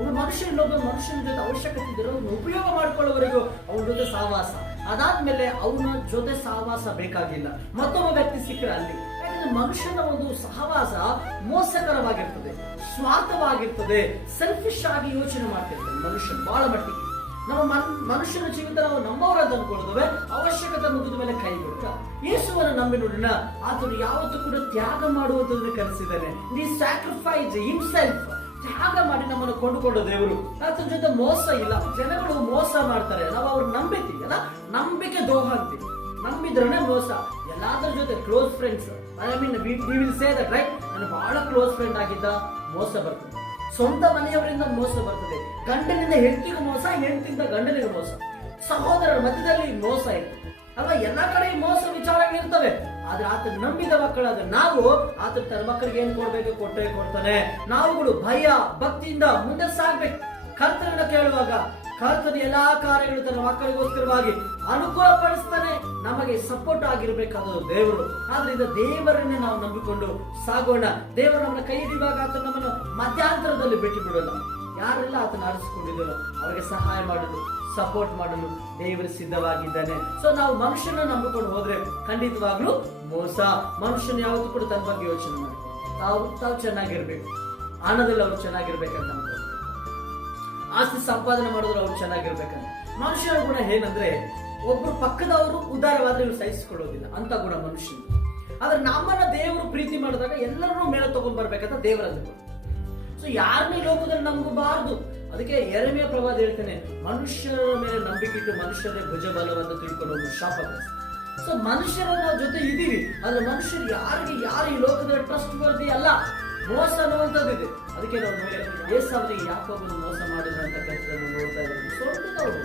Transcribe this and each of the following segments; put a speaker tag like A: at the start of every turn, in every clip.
A: ಒಬ್ಬ ಮನುಷ್ಯ ಇನ್ನೊಬ್ಬ ಮನುಷ್ಯನ ಜೊತೆ ಅವಶ್ಯಕತೆ ಇದ್ದರೂ ಉಪಯೋಗ ಮಾಡ್ಕೊಳ್ಳೋವರೆಗೂ ಅವ್ರ ಜೊತೆ ಸಹವಾಸ ಅದಾದ್ಮೇಲೆ ಅವನ ಜೊತೆ ಸಹವಾಸ ಬೇಕಾಗಿಲ್ಲ. ಮತ್ತೊಬ್ಬ ವ್ಯಕ್ತಿ ಸಿಕ್ಕರೆ ಅಲ್ಲಿ. ಯಾಕಂದ್ರೆ ಮನುಷ್ಯನ ಒಂದು ಸಹವಾಸ ಮೋಸಕರವಾಗಿರ್ತದೆ, ಸ್ವಾರ್ಥವಾಗಿರ್ತದೆ ಸೆಲ್ಫಿಶ್ ಆಗಿ ಯೋಚನೆ ಮಾಡ್ತಿರ್ತಾನೆ ಮನುಷ್ಯ ಬಹಳ ಮಟ್ಟಿಗೆ. ನಮ್ಮ ಮನ್- ಮನುಷ್ಯನ ಜೀವಿತ ನಾವು ನಮ್ಮವರದ್ದು ಅನ್ಕೊಳ್ತೇವೆ. ಅವಶ್ಯಕತೆ ಮುಗಿದ ಮೇಲೆ ಕೈ ಬಿಡ್ತಾ ಯೇಸುವನ ನಂಬಿ ನೋಡಿನ ಆತನು ಯಾವತ್ತೂ ಕೂಡ ತ್ಯಾಗ ಮಾಡುವುದನ್ನು ಕಲಿಸಿದ್ದಾನೆ ದಿ ಸ್ಯಾಕ್ರಿಫೈಸ್ ಹಿಮ್ಸೆಲ್ಫ್ ತ್ಯಾಗ ಕೊಂಡುಕೊಂಡ ದೇವರು. ಅದ್ರ ಜೊತೆ ಮೋಸ ಇಲ್ಲ. ಜನಗಳು ಮೋಸ ಮಾಡ್ತಾರೆ. ನಾವು ಅವ್ರು ನಂಬಿತೀವಿ ಅಲ್ಲ? ನಂಬಿಕೆ ದೋಹ ಅಂತೀವಿ ನಂಬಿದ್ರೆ ಮೋಸ. ಎಲ್ಲಾದ್ರ ಜೊತೆ close friends I mean will say that right ನಾನು ಬಹಳ ಕ್ಲೋಸ್ ಫ್ರೆಂಡ್ ಆಗಿದ್ದ ಮೋಸ ಬರ್ತದೆ. ಸ್ವಂತ ಮನೆಯವರಿಂದ ಮೋಸ ಬರ್ತದೆ. ಗಂಡನಿಂದ ಹೆಂಡತಿಗೂ ಮೋಸ ಹೆಂಡತಿಯಿಂದ ಗಂಡನಿಗೂ ಮೋಸ. ಸಹೋದರರ ಮಧ್ಯದಲ್ಲಿ ಮೋಸ ಇದೆ ಅಲ್ವಾ ಎಲ್ಲ ಕಡೆ ಮೋಸ ವಿಚಾರಗಳಿರ್ತವೆ ಆದ್ರೆ ಆತ ನಂಬಿದ ಮಕ್ಕಳಾದ ನಾವು ಆತ ತನ್ನ ಮಕ್ಕಳಿಗೆ ಏನ್ ಕೊಡ್ಬೇಕು? ಕೊಟ್ಟೇ ಕೊಡ್ತಾನೆ. ನಾವುಗಳು ಭಯ, ಭಕ್ತಿಯಿಂದ ಮುಂದೆ ಸಾಗ್ಬೇಕು. ಕರ್ತನನ್ನ ಕೇಳುವಾಗ ಕರ್ತನ ಎಲ್ಲಾ ಕಾರ್ಯಗಳು ತನ್ನ ಮಕ್ಕಳಿಗೋಸ್ಕರವಾಗಿ ಅನುಕೂಲ ಪಡಿಸ್ತಾನೆ ನಮಗೆ ಸಪೋರ್ಟ್ ಆಗಿರ್ಬೇಕಾದ ದೇವರು. ಆದ್ರಿಂದ ದೇವರನ್ನೇ ನಾವು ನಂಬಿಕೊಂಡು ಸಾಗೋಣ. ದೇವರು ನಮ್ಮನ್ನ ಕೈ ಹಿಡಿಯುವಾಗ ಆತ ನಮ್ಮನ್ನು ಮಧ್ಯಾಂತರದಲ್ಲಿ ಬಿಟ್ಟು ಬಿಡೋಣ ಯಾರೆಲ್ಲ ಆತನ ಆರಿಸಿಕೊಂಡಿದ್ದಾರೋ ಅವರಿಗೆ ಸಹಾಯ ಮಾಡಲು ಸಪೋರ್ಟ್ ಮಾಡಲು ದೇವರು ಸಿದ್ಧವಾಗಿದ್ದಾನೆ. ಸೊ ನಾವು ಮನುಷ್ಯನ ನಂಬಿಕೊಂಡು ಹೋದ್ರೆ ಖಂಡಿತವಾಗ್ಲೂ ಮೋಸ. ಮನುಷ್ಯನ ಯಾವತ್ತೂ ಕೂಡ ತನ್ನ ಬಗ್ಗೆ ಯೋಚನೆ ಮಾಡಿ ತಾವು ತಾವು ಚೆನ್ನಾಗಿರ್ಬೇಕು. ಹಣದಲ್ಲಿ ಅವ್ರು ಚೆನ್ನಾಗಿರ್ಬೇಕಂತ ಆಸ್ತಿ ಸಂಪಾದನೆ ಮಾಡಿದ್ರು ಅವ್ರು ಚೆನ್ನಾಗಿರ್ಬೇಕಂತ. ಮನುಷ್ಯನ ಗುಣ ಏನಂದ್ರೆ, ಒಬ್ರು ಪಕ್ಕದವರು ಉದಾರವಾದ್ರೆ ಇವ್ರು ಸಹಿಸಿಕೊಳ್ಳೋದಿಲ್ಲ. ಅಂತ ಗುಣ ಮನುಷ್ಯನ. ಆದ್ರೆ ನಮ್ಮನ್ನ ದೇವರು ಪ್ರೀತಿ ಮಾಡಿದಾಗ ಎಲ್ಲರನ್ನೂ ಮೇಲೆ ತಗೊಂಡ್ ಬರ್ಬೇಕಂತ ದೇವರಲ್ಲಿ. ಸೊ ಯಾರನ್ನೇ ಲೋಕದಲ್ಲಿ ನಂಬಬಾರದು ಅದಕ್ಕೆ ಎರಡನೇ ಪ್ರವಾದ ಹೇಳ್ತೇನೆ, ಮನುಷ್ಯರ ಮೇಲೆ ನಂಬಿಕೆ ಇಟ್ಟು ಮನುಷ್ಯರೇ ಭುಜ ಬಲವನ್ನು ತಿಳ್ಕೊಂಡು ಒಂದು ಸೊ ಮನುಷ್ಯರ ಜೊತೆ ಇದ್ದೀವಿ, ಆದ್ರೆ ಮನುಷ್ಯರು ಯಾರಿಗೆ ಯಾರು ಈ ಲೋಕದಲ್ಲಿ ಟ್ರಸ್ಟ್ ವರ್ದಿ ಅಲ್ಲ? ಮೋಸ ಅನ್ನುವಂಥದ್ದು ಇದೆ. ಅದಕ್ಕೆ ನಾವು ಏಸಾವರಿಗೆ ಯಾಕೋಬನ್ನು ಮೋಸ ಮಾಡಿದ್ರು ಅಂತ ಕೆಲಸದಲ್ಲಿ ನೋಡ್ತಾ ಇದ್ದಾರೆ. ಸ್ವಂತದವರು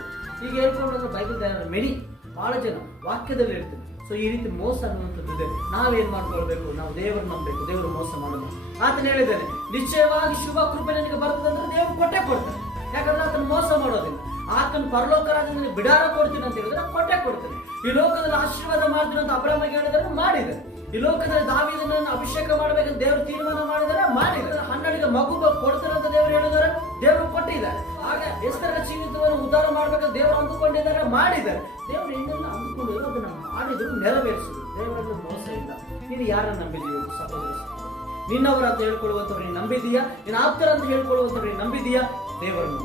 A: ಈಗ ಹೇಳ್ಕೊಂಡ್ರೆ ಬೈಬಲ್ ಮೆನಿ. ಬಹಳ ಜನ ವಾಕ್ಯದಲ್ಲಿ ಇರ್ತದೆ ಸೊ ಈ ರೀತಿ ಮೋಸ ಅನ್ನುವಂಥದ್ದು ಇದೆ ನಾವೇನ್ ಮಾಡ್ಕೊಳ್ಬೇಕು? ನಾವು ದೇವರು ನಂಬಬೇಕು. ದೇವರು ಮೋಸ ಮಾಡೋದು. ಆತನ ಹೇಳಿದ್ದಾನೆ, ನಿಶ್ಚಯವಾಗಿ ಶುಭ ಕೃಪೆ ನನಗೆ ಬರ್ತದೆ ಅಂದ್ರೆ ದೇವರು ಕೊಟ್ಟೆ ಕೊಡ್ತಾನೆ. ಯಾಕಂದ್ರೆ ಆತನ ಮೋಸ ಮಾಡೋದಿಲ್ಲ. ಆತನ ಪರಲೋಕ ರಾಜ್ಯದಲ್ಲಿ ಬಿಡಾರ ಕೊಡ್ತೀನಿ ಅಂತ ಹೇಳಿದ್ರೆ ಕೊಟ್ಟೆ ಕೊಡ್ತಾನೆ. ಈ ಲೋಕದಲ್ಲಿ ಆಶೀರ್ವಾದ ಮಾಡ್ತೀನಿ ಅಂತ ಅಬ್ರಾಹ್ಮಗೆ ಹೇಳಿದ್ರೆ ಮಾಡಿದೆ. ಈ ಲೋಕದಲ್ಲಿ ದಾವಿದನನ್ನು ಅಭಿಷೇಕ ಮಾಡ್ಬೇಕಂತ ದೇವರು ತೀರ್ಮಾನ ಉದ್ಧಾರ ಮಾಡ್ಬೇಕಂತ ದೇವರು ಅಂದುಕೊಂಡಿದ್ದಾರೆ, ಮಾಡಿದ್ದಾರೆ. ದೇವರು ಏನೆಲ್ಲ ಅಂದುಕೊಂಡು ಅದನ್ನ ಮಾಡಿದ್ರು ನೆರವೇರಿಸಿದ್ರು ದೇವರಲ್ಲಿ ಮೋಸ ಇಲ್ಲ. ನೀನು ಯಾರನ್ನ ನಂಬಿದೀಯೋ ಸಹೋದರ ನಿನ್ನವರು ಅಂತ ಹೇಳ್ಕೊಳ್ಳುವಂಥವ್ರು ನೀನು ನಂಬಿದೀಯಾ? ನೀನು ಆಪ್ತರ ಅಂತ ಹೇಳ್ಕೊಳ್ಳುವಂಥವ್ರು ನೀನು ನಂಬಿದೀಯಾ? ದೇವರನ್ನು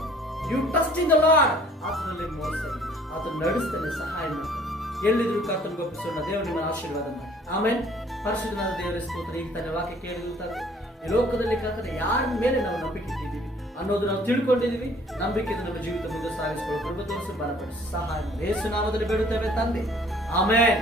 A: you trust in the Lord ಆತನಲ್ಲಿ ಮೋಸ ಇಲ್ಲ. ಆತ ನಡೆಸ್ತಾನೆ, ಸಹಾಯ ಮಾಡ್ತಾನೆ. ಎಲ್ಲಿದ್ರು ಕರ್ತನ ಗೊಪ್ಪಿಸೋಣ ದೇವರು ನಿಮ್ಮ ಆಶೀರ್ವಾದ ಮಾಡಿ. ಆಮೇಲೆ ಪರಿಶುದ್ಧನಾದ ದೇವರ ಸ್ತೋತ್ರ. ಈಗ ತಾನೇ ವಾಕ್ಯ ಕೇಳಿರುತ್ತಾರೆ ಈ ಲೋಕದಲ್ಲಿ ಕರ್ತನ ಯಾರ ಮೇಲೆ ನಾವು ನಂಬಿಕೆ ಇಟ್ಟಿದ್ದೀವಿ? ಅನ್ನೋದು ನಾವು ತಿಳ್ಕೊಂಡಿದೀವಿ. ನಂಬಿಕೆ ನಮ್ಮ ಜೀವಿತ ಮುಂದೆ ಸಾಗಿಸಿಕೊಳ್ಳೋ ಬಲಪಡಿಸಿ ಸಹಾಯ ಬೇಸು ನಾಮದಲ್ಲಿ ಬೇಡುತ್ತೇವೆ ತಂದೆ. ಆಮೇನ್.